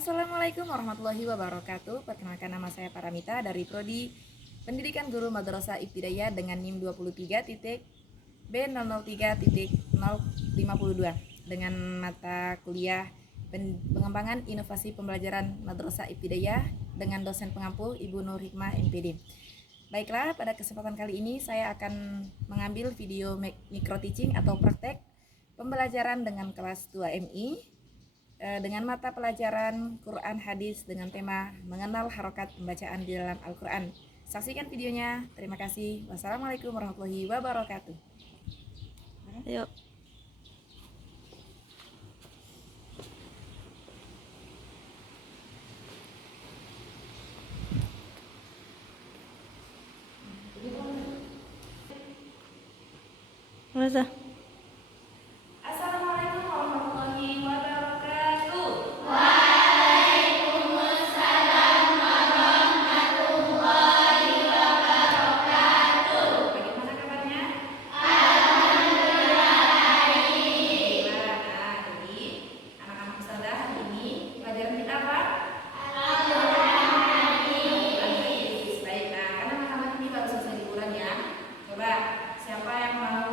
Assalamualaikum warahmatullahi wabarakatuh. Perkenalkan, nama saya Paramita dari Prodi Pendidikan Guru Madrasah Ibtidaiyah dengan NIM 23.B003.052 dengan mata kuliah Pengembangan Inovasi Pembelajaran Madrasah Ibtidaiyah dengan dosen pengampu Ibu Nur Hikmah MPD. Baiklah, pada kesempatan kali ini saya akan mengambil video micro teaching atau praktek pembelajaran dengan kelas 2 MI dengan mata pelajaran Quran Hadis dengan tema mengenal harokat pembacaan di dalam Al-Quran. Saksikan videonya. Terima kasih. Wassalamualaikum warahmatullahi wabarakatuh. Ayo. Masa? Assalamualaikum warahmatullahi wabarakatuh. Bagaimana kabarnya? Alhamdulillah. Nah, jadi anak-anak peserta hari ini pelajaran kita apa? Al-Quran Hadis. Baik, nah karena anak-anak ini baru selesai liburan ya. Coba siapa yang mau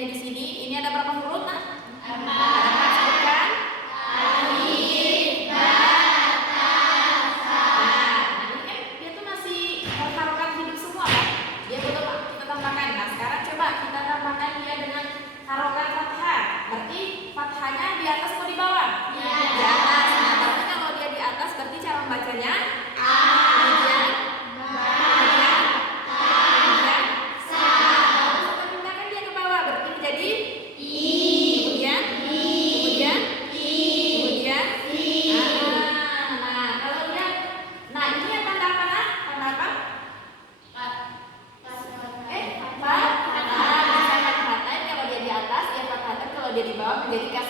ini di sini. Ini ada berapa huruf, Nak? Ada 4, sebutkan. Nah, ini kan dia tuh masih berharokat hidup semua kan? Dia butuh kita tambahkan. Nah, sekarang coba kita tambahkan dia dengan harokat fathah. Berarti fathahnya di atas atau di bawah? Di atas. Nah, berarti kalau dia di atas berarti cara membacanya kemudian kita pindahkan dia ke bawah. Berarti menjadi kemudian nah kalau dia ini yang tanda apa, Nak? Tanda apa? Fathah. Kalau dia di atas dia fathah, kalau dia di bawah menjadi kasrah.